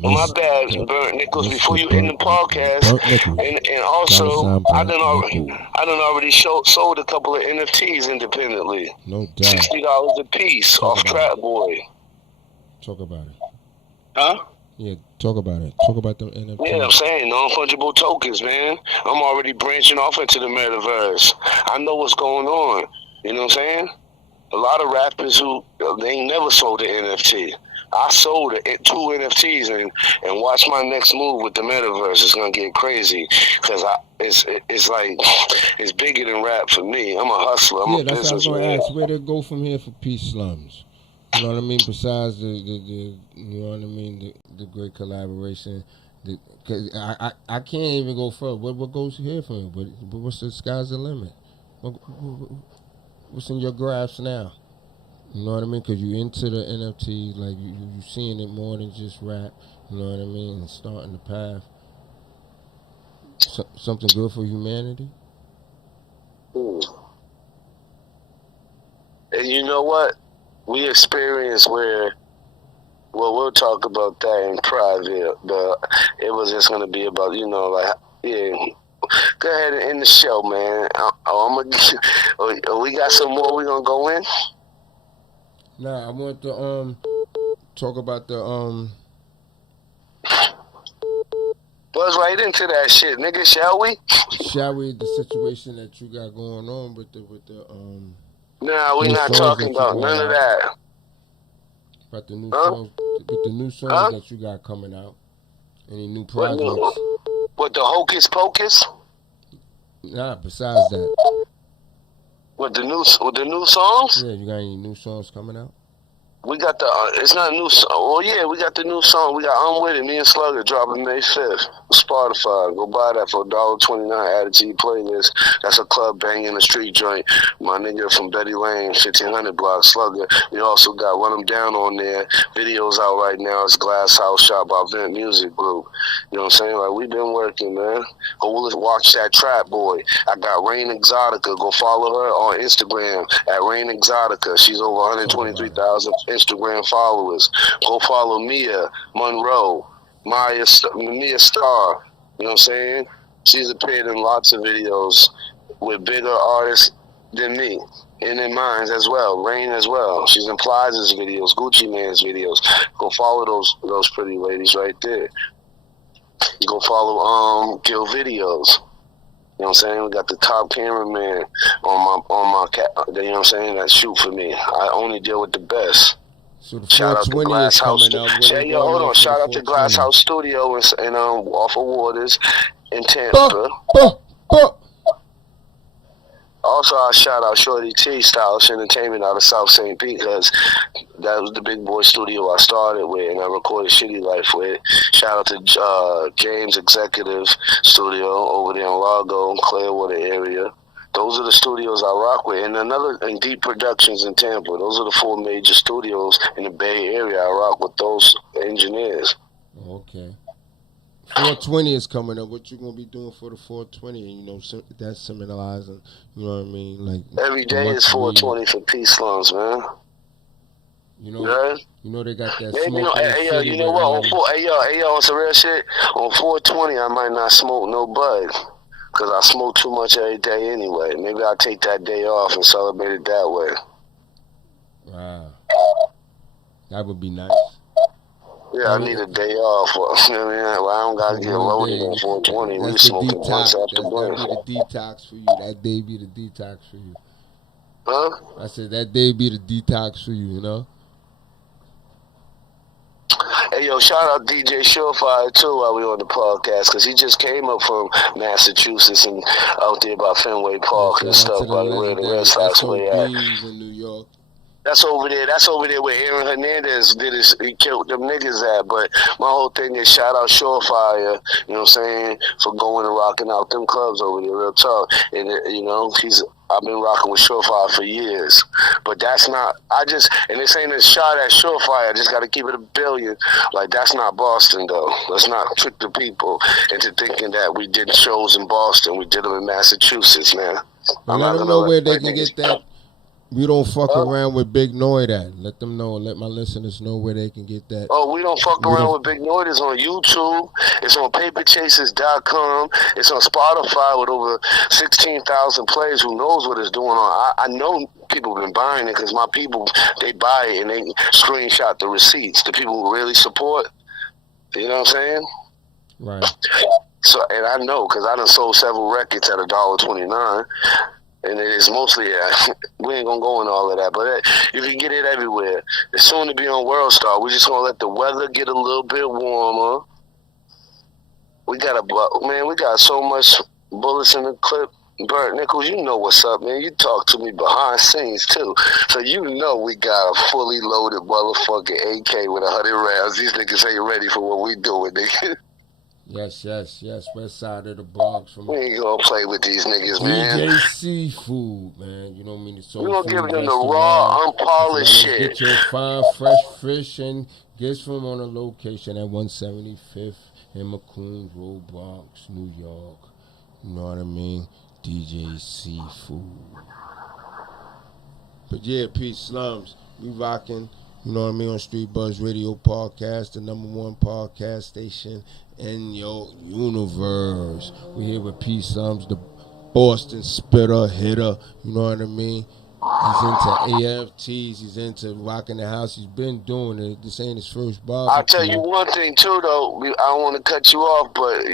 My bad, Burnt Nichols. Before you end the podcast, and also I done already sold a couple of NFTs independently. No doubt. $60 a piece off Trap Boy. Talk about it. Huh? Yeah, talk about it. Talk about the NFTs. Yeah, I'm saying non-fungible tokens, man. I'm already branching off into the metaverse. I know what's going on. You know what I'm saying? A lot of rappers who they ain't never sold an NFT. I sold 2 NFTs and watch my next move with the metaverse. It's gonna get crazy because it's like it's bigger than rap for me. I'm a hustler. I'm a that's what I was gonna businessman. ask. Where to go from here for Pslums? You know what I mean? Besides the you know what I mean, the great collaboration. Cause I can't even go further. What goes here from here? But what's the sky's the limit? What's in your grasp now? You know what I mean? Because you into the NFT, like you seeing it more than just rap. You know what I mean? And starting the path. Something good for humanity. And you know what? We experienced where, well, we'll talk about that in private, but it was just going to be about, you know, like, yeah. Go ahead and end the show, man. We got some more we going to go in? Nah, I want to talk about the Buzz right into that shit, nigga. Shall we? Shall we? The situation that you got going on with the Nah, we not talking about none of that. About the new songs, with the new songs that you got coming out. Any new projects? What the Hocus Pocus? Nah, besides that. With the new songs? Yeah, you got any new songs coming out? We got the, it's not a new song. Well, yeah, we got the new song. We got I'm With It, me and Slugger dropping May 5th. Spotify. Go buy that for $1.29. Add it to your playlist. That's a club banging the street joint. My nigga from Betty Lane, 1500 block, Slugger. We also got Run 'Em Down on there. Videos out right now. It's Glass House Shop by Vent Music Group. You know what I'm saying? Like, we been working, man. Go watch that Trap Boy. I got Rain Exotica. Go follow her on Instagram at Rain Exotica. She's over 123,000 Instagram followers. Go follow Mia Monroe, Mia Star. You know what I'm saying? She's appeared in lots of videos with bigger artists than me, and in mine as well. Rain as well. She's in Plaza's videos, Gucci Man's videos. Go follow those pretty ladies right there. Go follow Gil Videos. You know what I'm saying? We got the top cameraman on my you know what I'm saying, that shoot for me. I only deal with the best. So the shout out to Glass House. Hold on. Shout out to Glass House Studio and off of Waters in Tampa. Also, I shout out Shorty T, Stylish Entertainment out of South St. Pete, because that was the big boy studio I started with and I recorded Shitty Life with. Shout out to James Executive Studio over there in Largo, Clearwater area. Those are the studios I rock with. And Deep Productions in Tampa. Those are the 4 major studios in the Bay Area. I rock with those engineers. Okay. 420 is coming up. What you gonna be doing for the 420? And, you know, that's symbolizing, you know what I mean? Like, every day is 420 for Pslums, man. You know, you know they got that smoke. You know what? On some real shit. On 420, I might not smoke no bud, because I smoke too much every day anyway. Maybe I'll take that day off and celebrate it that way. Wow. That would be nice. Yeah, I need a day off. You know what I mean? Well, I don't got to get loaded on 420. We smoking once after break. That be the detox for you. That day be the detox for you. Huh? I said that day be the detox for you, you know? Hey, yo, shout out DJ Surefire, too, while we on the podcast, because he just came up from Massachusetts and out there by Fenway Park and stuff, by the way, the Red Sox way at. In New York. That's over there where Aaron Hernandez he killed them niggas at. But my whole thing is shout out Surefire, you know what I'm saying, for going and rocking out them clubs over there, real talk. And, you know, I've been rocking with Surefire for years. But that's not, and this ain't a shot at Surefire, I just got to keep it a billion. Like, that's not Boston, though. Let's not trick the people into thinking that we did shows in Boston. We did them in Massachusetts, man. Let them know where they can get that. We don't fuck around with Big Noid at. Let them know. Let my listeners know where they can get that. Oh, we don't fuck around with Big Noid. It's on YouTube. It's on paperchasers.com. It's on Spotify with over 16,000 plays. Who knows what it's doing on? I know people have been buying it because my people, they buy it and they screenshot the receipts. The people who really support. You know what I'm saying? Right. So, and I know because I done sold several records at $1.29. And it is mostly, we ain't gonna go into all of that, but you can get it everywhere. It's soon to be on World Star. We're just gonna let the weather get a little bit warmer. We got so much bullets in the clip. Bert Nichols, you know what's up, man. You talk to me behind scenes too, so you know we got a fully loaded motherfucking AK with 100 rounds. These niggas ain't ready for what we doing, nigga. Yes. West side of the Bronx. We ain't gonna play with these niggas, man. DJ Seafood, man. You know what I mean? We gonna give them the raw, unpolished shit. Get your fine, fresh fish and gets from on a location at 175th in Macomb Road, Bronx, New York. You know what I mean? DJ Seafood. But yeah, Pslums, we rocking. You know what I mean? On Street Buzz Radio Podcast, the #1 podcast station in your universe. We here with Pslums, the Boston spitter, hitter. You know what I mean? He's into AFTs. He's into rocking the house. He's been doing it. This ain't his first barbecue. I'll tell you one thing too, though. I don't want to cut you off, but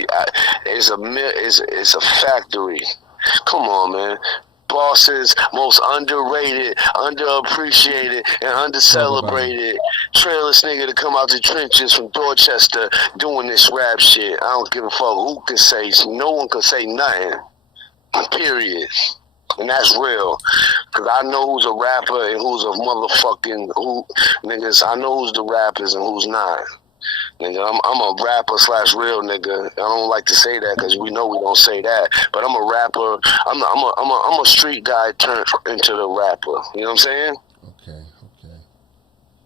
it's a factory. Come on, man. Boston's most underrated, underappreciated, and undercelebrated trailers nigga to come out the trenches from Dorchester doing this rap shit. I don't give a fuck who can say. No one can say nothing. Period. And that's real. Because I know who's a rapper and who's a motherfucking niggas. I know who's the rappers and who's not. Nigga, I'm a rapper / real nigga. I don't like to say that because we know we don't say that. But I'm a rapper. I'm a street guy turned into the rapper. You know what I'm saying? Okay.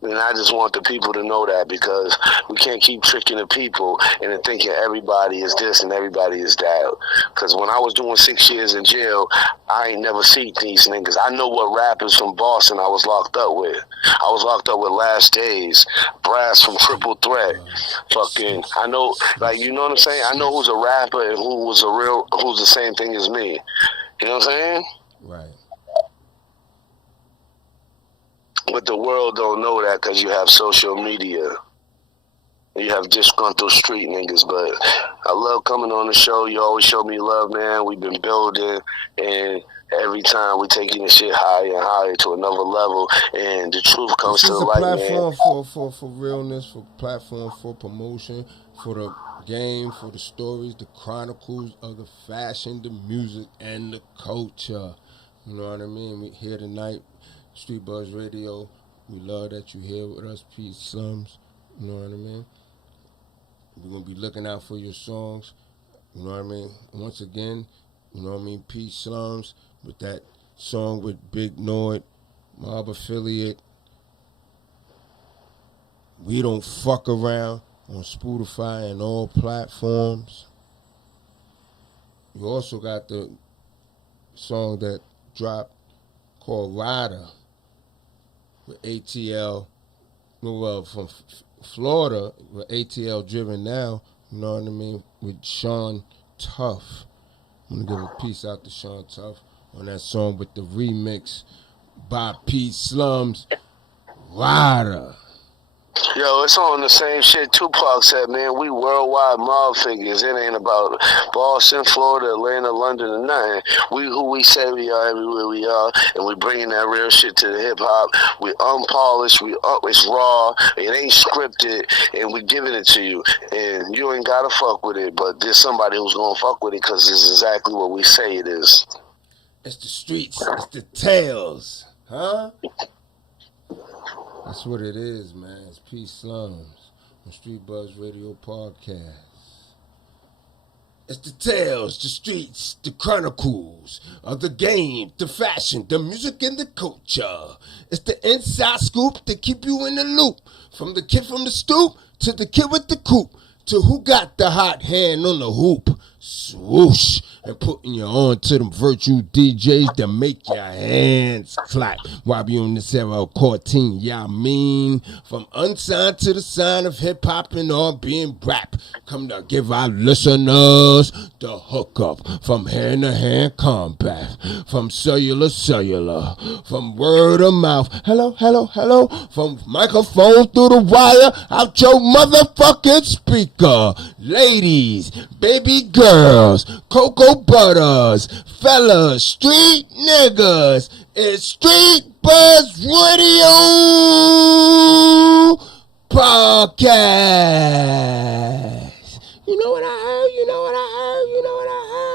And I just want the people to know that because we can't keep tricking the people into thinking everybody is this and everybody is that. Because when I was doing 6 years in jail, I ain't never seen these niggas. I know what rappers from Boston I was locked up with. I was locked up with Last Days, Brass from Triple Threat. Fucking, I know, like, you know what I'm saying? I know who's a rapper and who's the same thing as me. You know what I'm saying? Right. But the world don't know that because you have social media. You have disgruntled street niggas. But I love coming on the show. You always show me love, man. We've been building, and every time we taking this shit higher and higher to another level, and the truth comes to the light, man. This is a platform for realness, for platform for promotion, for the game, for the stories, the chronicles of the fashion, the music, and the culture. You know what I mean? We're here tonight. Street Buzz Radio. We love that you're here with us, Pslums. You know what I mean? We're going to be looking out for your songs. You know what I mean? Once again, you know what I mean? Pslums with that song with Big Noid, Mob Affiliate. We Don't Fuck Around on Spotify and all platforms. You also got the song that dropped called Rider with ATL, from Florida, with ATL driven now, you know what I mean, with Sean Tuff. I'm going to give a piece out to Sean Tuff on that song with the remix by Pslums, Rider. Yo, it's on the same shit Tupac said, man. We worldwide mob figures. It ain't about Boston, Florida, Atlanta, London, or nothing. We who we say we are everywhere we are, and we bringing that real shit to the hip-hop. We unpolished, it's raw, it ain't scripted, and we giving it to you. And you ain't gotta fuck with it, but there's somebody who's gonna fuck with it because it's exactly what we say it is. It's the streets, it's the tales, huh? That's what it is, man. It's Pslums on Street Buzz Radio Podcast. It's the tales, the streets, the chronicles of the game, the fashion, the music, and the culture. It's the inside scoop to keep you in the loop. From the kid from the stoop to the kid with the coupe to who got the hot hand on the hoop. Swoosh. and putting you on to them virtual DJs that make your hands clap while we on this era of 14. Yeah, I mean, from unsigned to the sign of hip hop and R&B and rap, come to give our listeners the hookup from hand to hand combat, from cellular, from word of mouth. Hello, hello, hello, from microphone through the wire out your motherfucking speaker. Ladies, baby girls, cocoa butters, fellas, street niggas, it's Street Buzz Radio Podcast. You know what I heard? You know what I heard? You know what I heard?